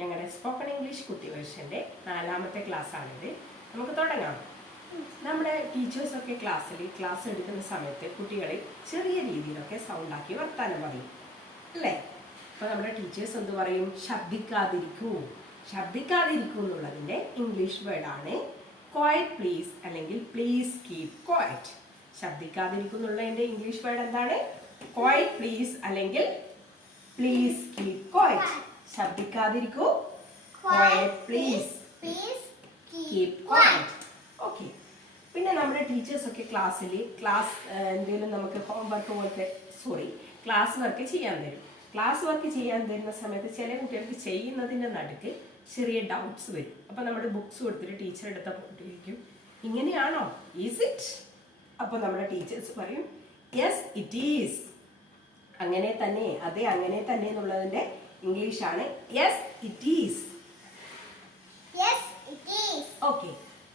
ഞങ്ങളുടെ spoken English കുട്ടി വേർഷൻ്റെ 4ാമത്തെ ക്ലാസ്സാണിത്. നമുക്ക് തുടങ്ങാം. നമ്മുടെ ടീച്ചേഴ്സൊക്കെ ക്ലാസ് എടുക്കുന്ന സമയത്ത് കുട്ടികളെ ചെറിയ രീതിയിലൊക്കെ സൗണ്ടാക്കി വർത്താനം പറയും അല്ലേ? അപ്പോൾ നമ്മുടെ ടീച്ചേഴ്സ് എന്ത് പറയും? ശബ്ദിക്കാതിരിക്കൂ എന്നുള്ളതിൻ്റെ ഇംഗ്ലീഷ് വേർഡാണ് ക്വയറ്റ് പ്ലീസ് അല്ലെങ്കിൽ പ്ലീസ് കീപ് ക്വയറ്റ്. ശബ്ദിക്കാതിരിക്കൂ എന്നുള്ളതിൻ്റെ ഇംഗ്ലീഷ് വേർഡ് എന്താണ്? ക്വയറ്റ് പ്ലീസ് അല്ലെങ്കിൽ പ്ലീസ് കീപ് ക്വയറ്റ്. ശബ്ദിക്കാതിരിക്കൂ, quiet please keep quiet. Okay. പിന്നെ നമ്മുടെ ടീച്ചേഴ്സൊക്കെ ക്ലാസ് എന്തെങ്കിലും നമുക്ക് ക്ലാസ് വർക്ക് ചെയ്യാൻ തരും. ക്ലാസ് വർക്ക് ചെയ്യാൻ തരുന്ന സമയത്ത് ചില കുട്ടികൾക്ക് ചെയ്യുന്നതിൻ്റെ നടുക്ക് ചെറിയ ഡൗട്ട്സ് വരും. അപ്പോൾ നമ്മുടെ ബുക്സ് കൊടുത്തിട്ട് ടീച്ചർ എടുത്തപ്പോൾ ചോദിക്കും, ഇങ്ങനെയാണോ? Is it? അപ്പോൾ നമ്മുടെ ടീച്ചേഴ്സ് പറയും, യെസ് ഇറ്റ് ഈസ്. അങ്ങനെ തന്നെ, അതെ അങ്ങനെ തന്നെ എന്നുള്ളതിൻ്റെ ഇംഗ്ലീഷാണ് യെസ് ഇറ്റ് ഈസ്. ഓക്കെ.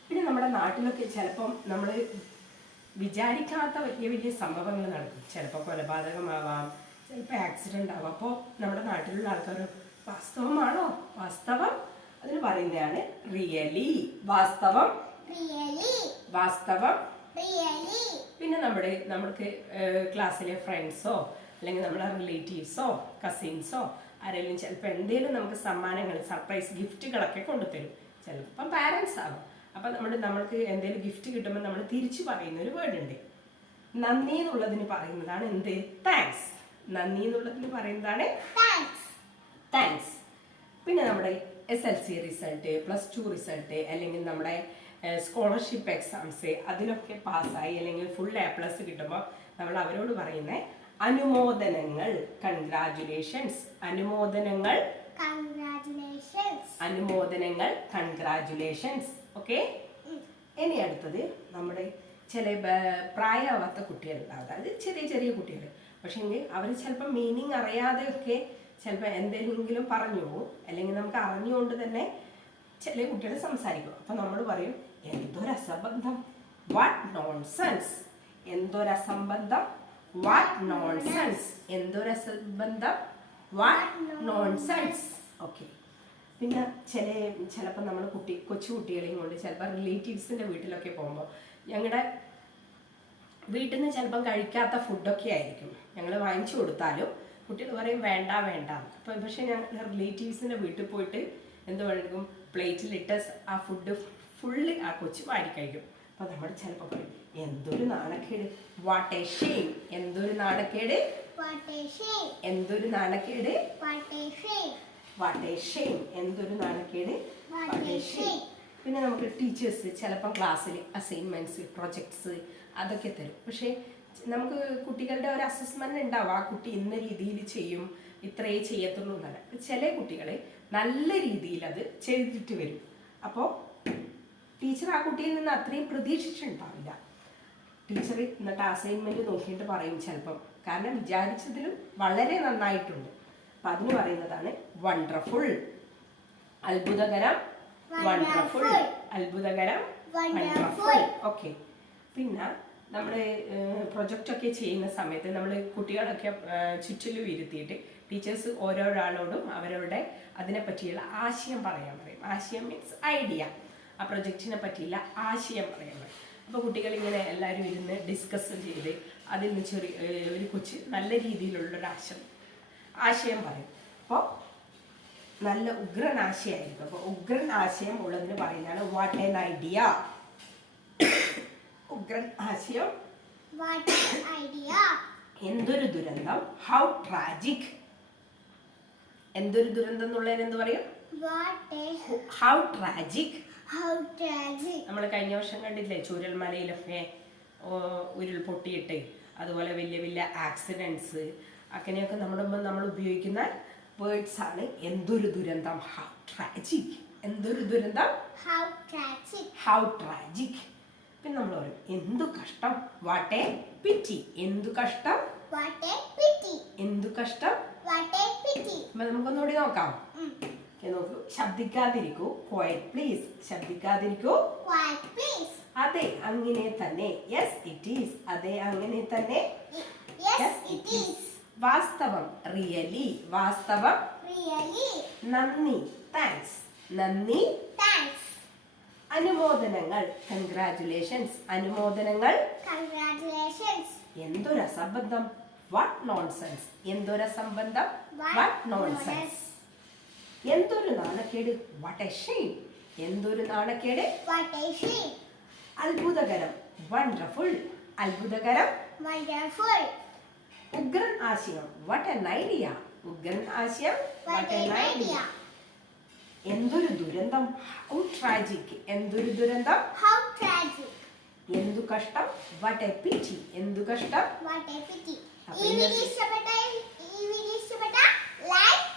പിന്നെ നമ്മുടെ നാട്ടിലൊക്കെ ചിലപ്പം നമ്മൾ വിചാരിക്കാത്ത വലിയ വലിയ സംഭവങ്ങൾ നടക്കും. ചിലപ്പോൾ കൊലപാതകമാവാം, ചിലപ്പോൾ ആക്സിഡൻ്റ് ആവാം. അപ്പോൾ നമ്മുടെ നാട്ടിലുള്ള ആൾക്കാർ വാസ്തവമാണോ? വാസ്തവം അതിന് പറയുന്നതാണ് റിയലി. വാസ്തവം. പിന്നെ നമുക്ക് ക്ലാസ്സിലെ ഫ്രണ്ട്സോ അല്ലെങ്കിൽ നമ്മളെ റിലേറ്റീവ്സോ കസിൻസോ ആരെങ്കിലും ചിലപ്പോൾ എന്തെങ്കിലും നമുക്ക് സമ്മാനങ്ങൾ, സർപ്രൈസ് ഗിഫ്റ്റുകളൊക്കെ കൊണ്ടുതരും. ചിലപ്പം പാരൻസ് ആകും. അപ്പം നമ്മൾക്ക് എന്തെങ്കിലും ഗിഫ്റ്റ് കിട്ടുമ്പോൾ നമ്മൾ തിരിച്ചു പറയുന്ന ഒരു വേർഡ് ഉണ്ട്. നന്ദി എന്നുള്ളതിന് പറയുന്നതാണ് എന്ത്? താങ്ക്സ്. നന്ദി എന്നുള്ളതിന് പറയുന്നതാണ് താങ്ക്സ്. പിന്നെ നമ്മുടെ SLC റിസൾട്ട്, +2 റിസൾട്ട് അല്ലെങ്കിൽ നമ്മുടെ സ്കോളർഷിപ്പ് എക്സാംസ് അതിലൊക്കെ പാസ്സായി അല്ലെങ്കിൽ ഫുൾ A+ കിട്ടുമ്പോൾ നമ്മൾ അവരോട് പറയുന്ന അനുമോദനങ്ങൾ, കൺഗ്രാജുലേഷൻസ്. കൺഗ്രാജുലേഷൻസ്. ഓക്കെ. ഇനി അടുത്തത് നമ്മുടെ ചില പ്രായമാവാത്ത കുട്ടികളുണ്ടാവും, അതായത് ചെറിയ ചെറിയ കുട്ടികൾ. പക്ഷേ അവർ ചിലപ്പോൾ മീനിങ് അറിയാതെയൊക്കെ ചിലപ്പോൾ എന്തെങ്കിലും പറഞ്ഞു പോകും, അല്ലെങ്കിൽ നമുക്ക് അറിഞ്ഞുകൊണ്ട് തന്നെ ചില കുട്ടികൾ സംസാരിക്കും. അപ്പോൾ നമ്മൾ പറയും, എന്തൊരസംബന്ധം, വാട്ട് നോൺസെൻസ്. എന്തൊരസംബന്ധം, വാട്ട് നോൺസെൻസ്. എന്തൊരസംബന്ധം, വാട്ട് നോൺസെൻസ്. ഓക്കെ. പിന്നെ ചിലപ്പോൾ നമ്മൾ കൊച്ചു കുട്ടികളെയും കൊണ്ട് ചിലപ്പോൾ റിലേറ്റീവ്സിൻ്റെ വീട്ടിലൊക്കെ പോകുമ്പോൾ ഞങ്ങളുടെ വീട്ടിൽ നിന്ന് ചിലപ്പം കഴിക്കാത്ത ഫുഡൊക്കെ ആയിരിക്കും. ഞങ്ങൾ വാങ്ങിച്ചു കൊടുത്താലും കുട്ടികൾ പറയും വേണ്ട. അപ്പം പക്ഷേ ഞങ്ങൾ റിലേറ്റീവ്സിൻ്റെ വീട്ടിൽ പോയിട്ട് എന്ത് വേണമെങ്കിലും പ്ലേറ്റിലിട്ട് ആ ഫുഡ് ഫുള്ള് ആ കൊച്ചു വാരി കഴിക്കും. അപ്പം നമ്മൾ ചിലപ്പോൾ പറയും, എന്തൊരു നാണക്കേട്, വാട്ട് എ ഷെയിം. എന്തൊരു നാണക്കേട്. എന്തൊരു നാണക്കേട്. പിന്നെ നമുക്ക് ടീച്ചേഴ്സ് ചിലപ്പം ക്ലാസ്സിൽ അസൈൻമെൻറ്റ്സ്, പ്രൊജക്ട്സ് അതൊക്കെ തരും. പക്ഷേ നമുക്ക് കുട്ടികളുടെ ഒരു അസസ്മെന്റ് ഉണ്ടാവും, ആ കുട്ടി ഇന്ന രീതിയിൽ ചെയ്യും, ഇത്രയേ ചെയ്യത്തുള്ളൂ എന്നാണ്. ചില കുട്ടികൾ നല്ല രീതിയിൽ അത് ചെയ്തിട്ട് വരും. അപ്പോൾ ടീച്ചർ ആ കുട്ടിയിൽ നിന്ന് അത്രയും പ്രതീക്ഷിച്ചിട്ടുണ്ടാവില്ല. ടീച്ചർ എന്നിട്ട് അസൈൻമെന്റ് നോക്കിയിട്ട് പറയും ചിലപ്പം, കാരണം വിചാരിച്ചതിലും വളരെ നന്നായിട്ടുണ്ട്. അപ്പം അതിന് പറയുന്നതാണ് വണ്ടർഫുൾ. അത്ഭുതകരം, വണ്ടർഫുൾ. ഓക്കെ. പിന്നെ നമ്മൾ പ്രൊജക്റ്റൊക്കെ ചെയ്യുന്ന സമയത്ത് നമ്മൾ കുട്ടികളൊക്കെ ചുറ്റിലും ഇരുത്തിയിട്ട് ടീച്ചേഴ്സ് ഓരോരാളോടും അവരവരുടെ അതിനെ പറ്റിയുള്ള ആശയം പറയാൻ പറയും. ആശയം മീൻസ് ഐഡിയ. ആ പ്രൊജക്റ്റിനെ പറ്റിയുള്ള ആശയം പറയാൻ പറയും. അപ്പോൾ കുട്ടികളിങ്ങനെ എല്ലാവരും ഇരുന്ന് ഡിസ്കസ് ചെയ്ത് അതിൽ നിന്ന് ഒരു കൊച്ച് നല്ല രീതിയിലുള്ളൊരു ആശയം പറയും. അപ്പോൾ നല്ല ഉഗ്രൻ ആശയമായിരിക്കും. അപ്പോൾ ഉഗ്രൻ ആശയം ഉള്ളതിന് പറയുന്നതാണ് വാട്ട് ആൻ ഐഡിയ. ഉഗ്രൻ ആശയം. എന്തൊരു ദുരന്തം, ഹൗ ട്രാജിക്. എന്തൊരു ദുരന്തം എന്നുള്ളതിന് എന്ത് പറയും? How tragic. നമ്മൾ കഴിഞ്ഞ വർഷം കണ്ടില്ലേ ചൂരൽമലയിലൊക്കെ ഉരുൾപൊട്ടിയിട്ട് അതുപോലെ വലിയ വലിയ ആക്സിഡൻസ് അങ്ങനെയൊക്കെ നമ്മൾ ഉപയോഗിക്കുന്ന വേർഡ്സ് ആണ് എന്തൊരു ദുരന്തം, ഹൗ ട്രാജിക്. എന്തൊരു ദുരന്തം, ഹൗ ട്രാജിക്. പിന്നെ നമ്മൾ പറയും എന്തു കഷ്ടം, വാട്ട് എ പിറ്റി. എന്തു കഷ്ടം, എന്തു കഷ്ടം. നമുക്കൊന്നുകൂടി നോക്കാം. നോക്കൂ. ശബ്ദിക്കാതിരിക്കൂ, ക്വയറ്റ് പ്ലീസ്. ശബ്ദിക്കാതിരിക്കൂ, അതെ അങ്ങനെ തന്നെ. Yes it is. അതെ അങ്ങനെ തന്നെ. Yes it is. വാസ്തവം, റിയലി. വാസ്തവം, നന്ദി, താങ്ക്സ്. നന്ദി. Thanks. അനുമോദനങ്ങൾ. കൺഗ്രാറ്റുലേഷൻസ്. അനുമോദനങ്ങൾ. Congratulations. എന്തൊരസംബന്ധം. What nonsense. എന്തൊരസംബന്ധം. What what nonsense. nonsense. എന്തൊരു നാണക്കേട്. What a shame. എന്തൊരു നാണക്കേട്. What a shame. അത്ഭുതകരം. വണ്ടർഫുൾ. അത്ഭുതകരം. Wonderful. ഉഗ്രൻ ആശയം. What an idea. ഉഗ്രൻ ആശയം. What what an an idea. idea. എന്തൊരു ദുരന്തം. How tragic. എന്തൊരു ദുരന്തം. How tragic. എന്തു കഷ്ടം. What A പിറ്റി. എന്തു കഷ്ടം. What a pity. അപ്പൊ ഈ ഇന്നത്തെ- വീഡിയോ ഇഷ്ടപ്പെട്ട ലൈക്ക്